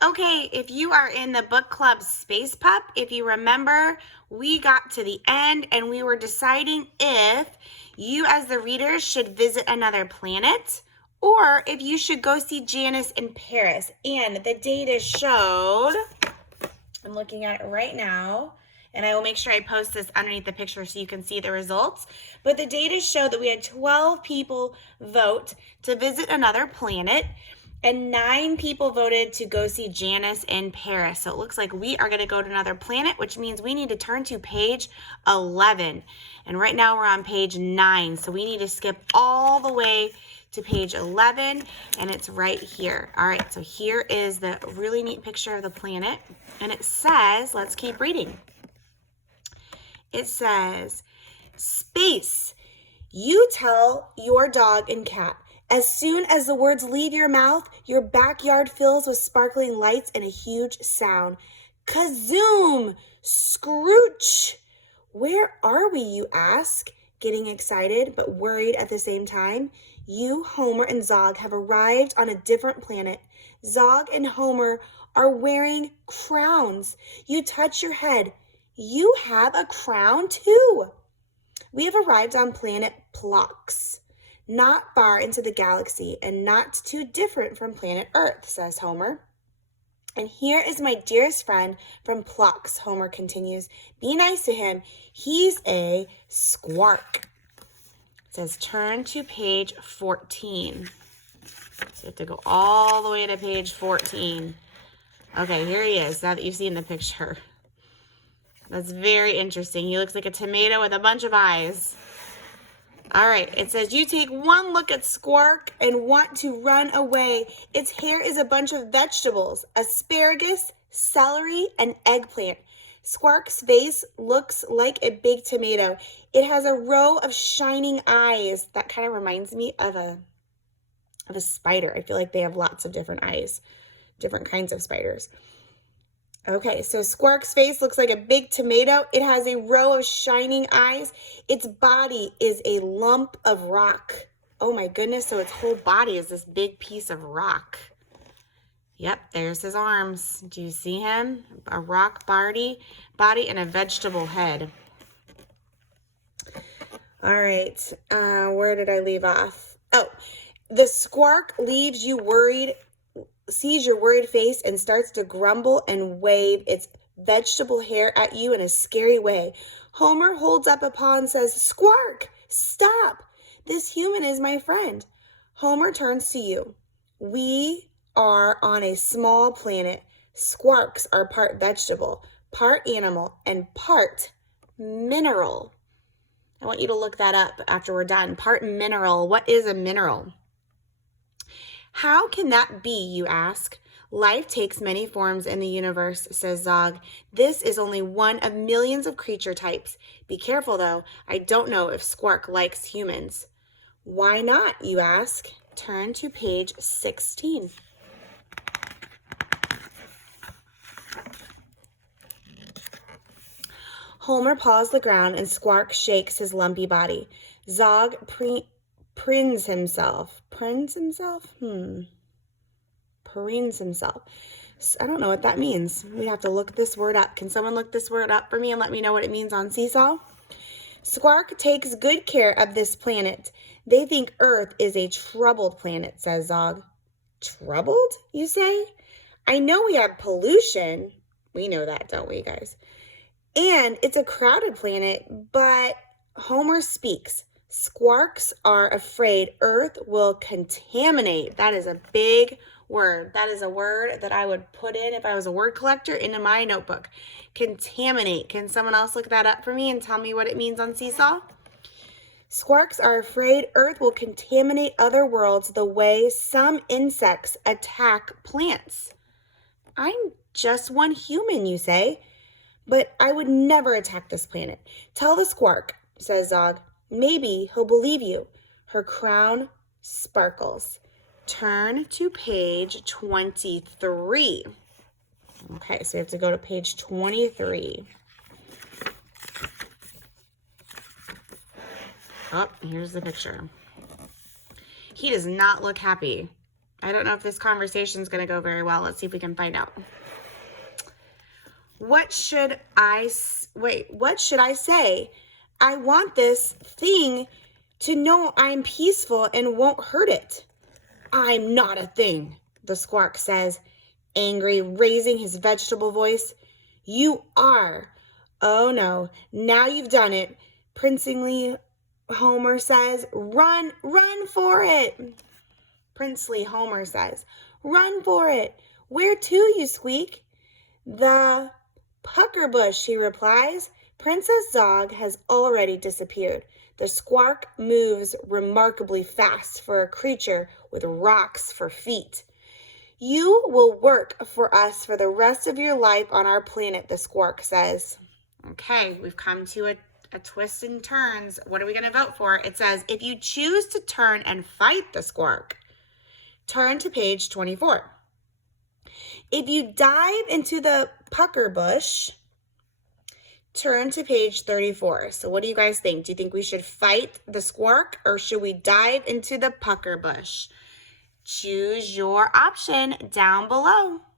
Okay, if you are in the book club Space Pup, if you remember, we got to the end and we were deciding if you as the readers should visit another planet or if you should go see Janice in Paris. And the data showed, I'm looking at it right now, and I will make sure I post this underneath the picture so you can see the results. But the data showed that we had 12 people vote to visit another planet, and 9 people voted to go see Janice in Paris. So it looks like we are going to go to another planet, which means we need to turn to page 11. And right now we're on page 9, so we need to skip all the way to page 11, and it's right here. All right, so here is the really neat picture of the planet, and it says, let's keep reading. It says, space. You tell your dog and cat. As soon as the words leave your mouth, your backyard fills with sparkling lights and a huge sound. Kazoom! Scrooch! Where are we, you ask, getting excited but worried at the same time? You, Homer, and Zog have arrived on a different planet. Zog and Homer are wearing crowns. You touch your head. You have a crown too. We have arrived on planet Phlox, not far into the galaxy and not too different from planet Earth, says Homer. And here is my dearest friend from Phlox, Homer continues. Be nice to him. He's a squark. It says turn to page 14. So you have to go all the way to page 14. Okay, here he is, now that you've seen the picture. That's very interesting. He looks like a tomato with a bunch of eyes. All right, it says you take one look at Squark and want to run away. Its hair is a bunch of vegetables, asparagus, celery, and eggplant. Squark's face looks like a big tomato. It has a row of shining eyes. That kind of reminds me of a spider. I feel like they have lots of different eyes, different kinds of spiders. Okay, so Squark's face looks like a big tomato. It has a row of shining eyes. Its body is a lump of rock. Oh my goodness, so its whole body is this big piece of rock. Yep, there's his arms. Do you see him? A rock body and a vegetable head. All right, where did I leave off? Oh, the Squark leaves you worried, sees your worried face and starts to grumble and wave its vegetable hair at you in a scary way. Homer holds up a paw and says, Squark, stop. This human is my friend. Homer turns to you. We are on a small planet. Squarks are part vegetable, part animal, and part mineral. I want you to look that up after we're done. Part mineral. What is a mineral? How can that be, you ask? Life takes many forms in the universe, says Zog. This is only one of millions of creature types. Be careful, though. I don't know if Squark likes humans. Why not, you ask? Turn to page 16. Homer paws the ground and Squark shakes his lumpy body. Zog preens himself. Preens himself? Preens himself. I don't know what that means. We have to look this word up. Can someone look this word up for me and let me know what it means on Seesaw? Squark takes good care of this planet. They think Earth is a troubled planet, says Zog. Troubled, you say? I know we have pollution. We know that, don't we, guys? And it's a crowded planet, but Homer speaks. Squarks are afraid Earth will contaminate. That is a big word. That is a word that I would put in if I was a word collector into my notebook. Contaminate. Can someone else look that up for me and tell me what it means on Seesaw? Squarks are afraid Earth will contaminate other worlds the way some insects attack plants. I'm just one human, you say, but I would never attack this planet. Tell the Squark, says Zog. Maybe he'll believe you. Her crown sparkles. Turn to page 23. Okay, so we have to go to page 23. Oh, here's the picture. He does not look happy. I don't know if this conversation is going to go very well. Let's see if we can find out. What should I say? I want this thing to know I'm peaceful and won't hurt it. I'm not a thing, the squark says, angry, raising his vegetable voice. You are. Oh no, now you've done it. Princely Homer says, run for it. Princely Homer says, run for it. Where to, you squeak? The pucker bush, he replies. Princess Zog has already disappeared. The squark moves remarkably fast for a creature with rocks for feet. You will work for us for the rest of your life on our planet, the squark says. Okay, we've come to a twist and turns. What are we going to vote for? It says, if you choose to turn and fight the squark, turn to page 24. If you dive into the pucker bush, turn to page 34. So what do you guys think? Do you think we should fight the squark or should we dive into the pucker bush? Choose your option down below.